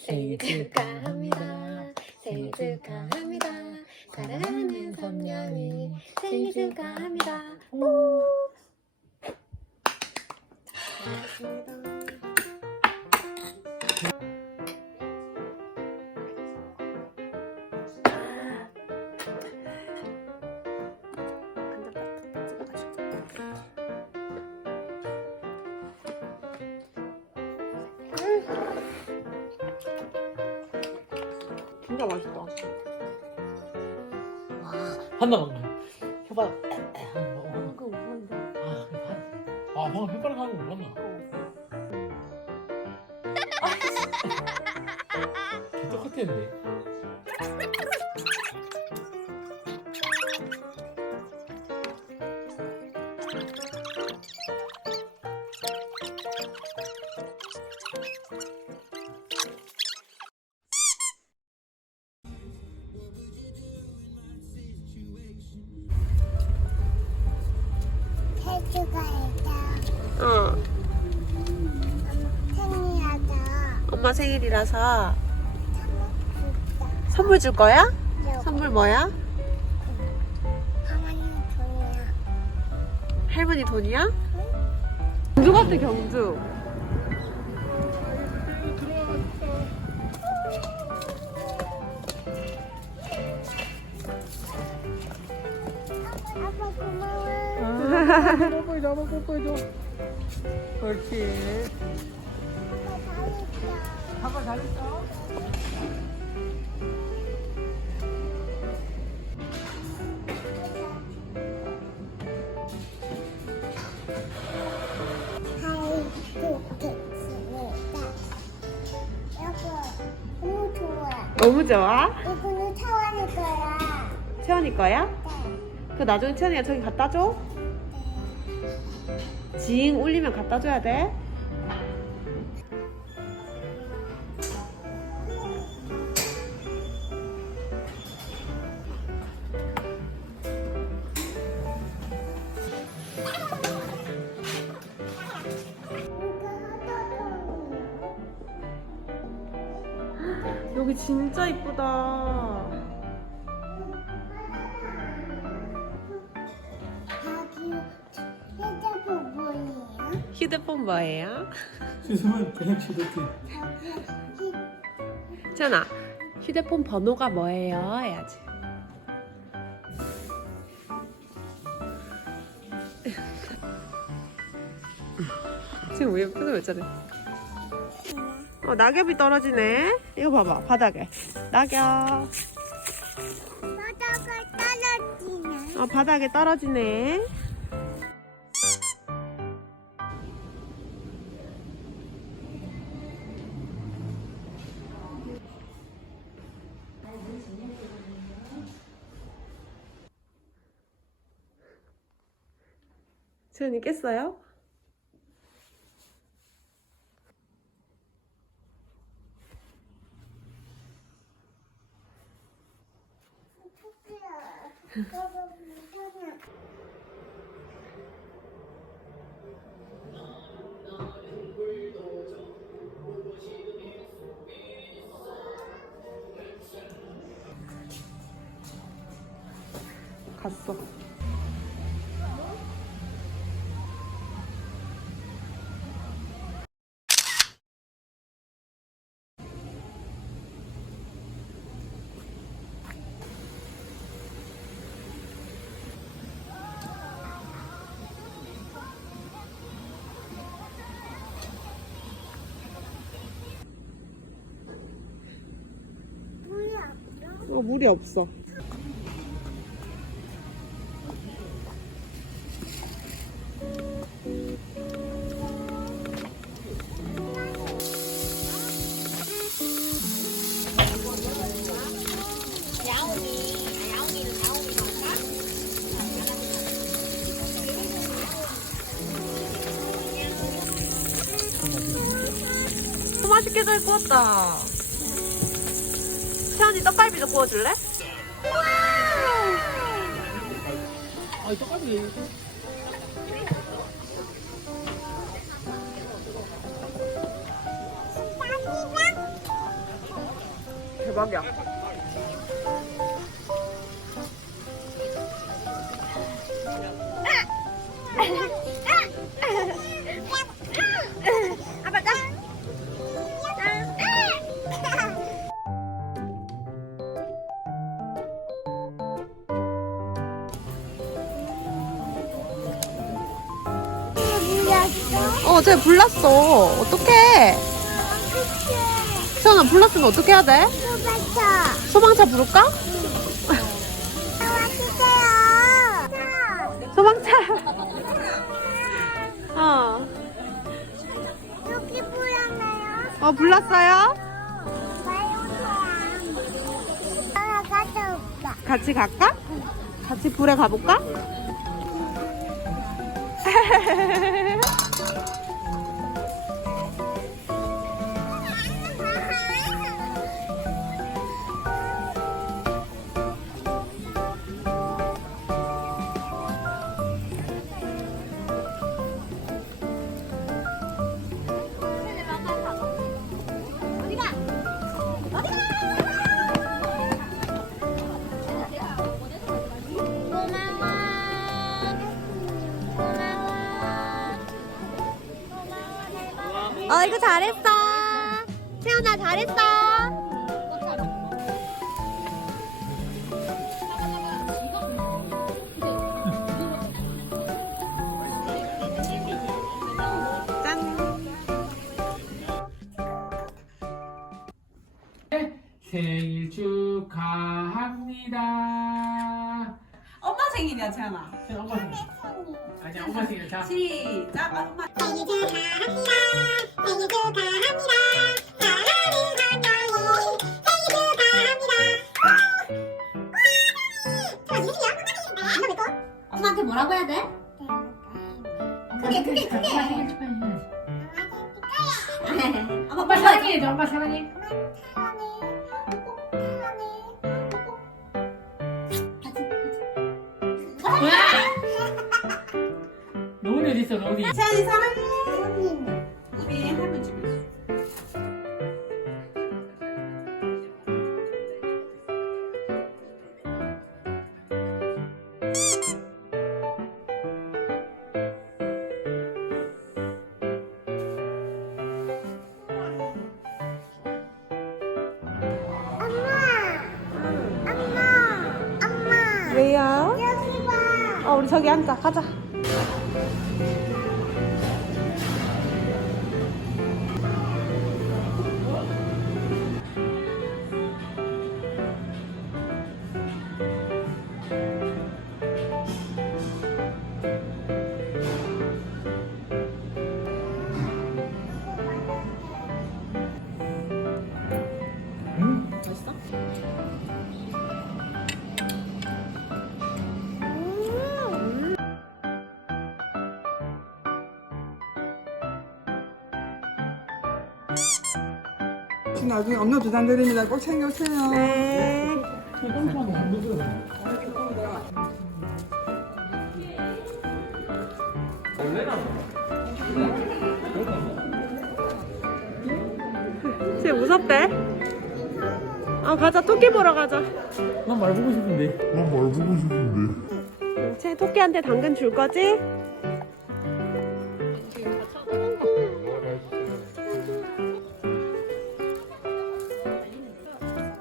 생일 축하합니다. 생일 축하합니다. 사랑하는 선영이 생일 축하합니다. 우! 진짜 맛있다. 한나 방금 혓바닥 그거 먹는데. 방금 혓바닥 하는 거 몰랐나? 개 똑같았는데. 어, 생일하자. 엄마 생일이라서 선물 줄 거야? 선물 뭐야? 가만히 돈이야. 할머니 돈이야? 경주 같아, 경주. 아빠 고마워. 뽀뽀해 줘, 뽀뽀해 줘. 그렇지. 아빠 잘 있어. 아빠 잘 있어? 너무 좋아. 너무 좋아? 이거는 차원일 거야. 채원이 거야? 네. 그 나중에 채원이가 저기 갖다 줘? 징 울리면 갖다 줘야 돼? 여기 진짜 이쁘다. 핸드폰 뭐예요? 휴대폰 뭐예요? 수수만 그냥 지도지. 채원아, 휴대폰 번호가 뭐예요? 해야지. 지금 왜 표정 왜 저래? 낙엽이 떨어지네. 이거 봐봐, 바닥에. 낙엽. 바닥을 떨어지네. 바닥에 떨어지네. 채연이 깼어요? 갔어. 물이 없어. 맛있게 잘 구웠다. 채연이 떡갈비도 구워줄래? 아이 떡갈비. 먹여. 아빠 가. 쟤 불났어. 어떡해. 세연아, 불났으면 어떻게 해야 돼? 소방차 부를까? 소방차. 여기 보였나요? 불났어요? 가자 오빠. 같이 갈까? 같이 불에 가볼까? 이거 잘했어. 세연아, 잘했어. 생일 축하합니다. 엄마 생일이야, 재현아. 엄마 생일. 아니야, 엄마 생일. 자. 시작. 엄마. 생일 축하합니다. 생일 축하합니다. 사랑하는 한나이 생일 축하합니다. 엄마한테 뭐라고 해야 돼? 크게. 생일 축하해. 엄마 엄마 사랑해. 엄마 사랑해. 노은이 어디 있어, 노은이? 재현이 사랑해. 우리 할머니 집에 있어. 왜요? 여기 봐. 우리 저기 앉자. 가자. 응? 나중에 엄마 부산 드립니다. 꼭 챙겨오세요. 네. 쟤 무섭대. 가자. 토끼 보러 가자. 난 말 보고 싶은데. 쟤 토끼한테 당근 줄 거지?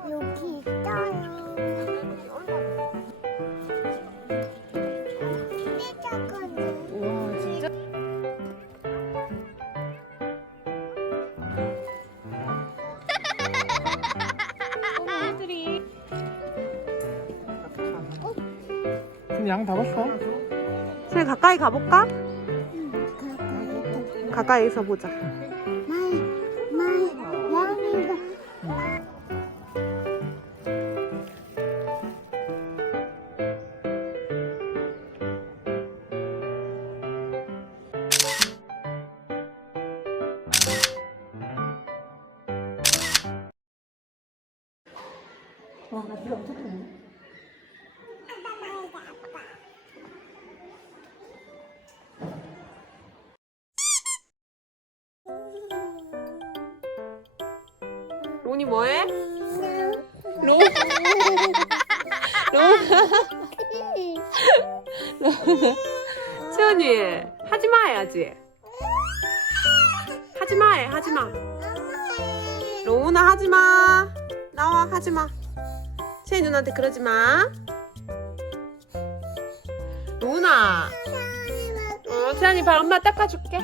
여기 있어요. 우와, 진짜? 애들이. 지금 양 다 봤어? 쟤 가까이 가볼까? 가까이서 보자. 양이가 로니 뭐해? 양 채연이 하지마 해야지. 하지마 해 하지마. 로운아 하지마. 나와 하지마. 채연 누나한테 그러지마. 로운아. 채연이 발 엄마 닦아줄게.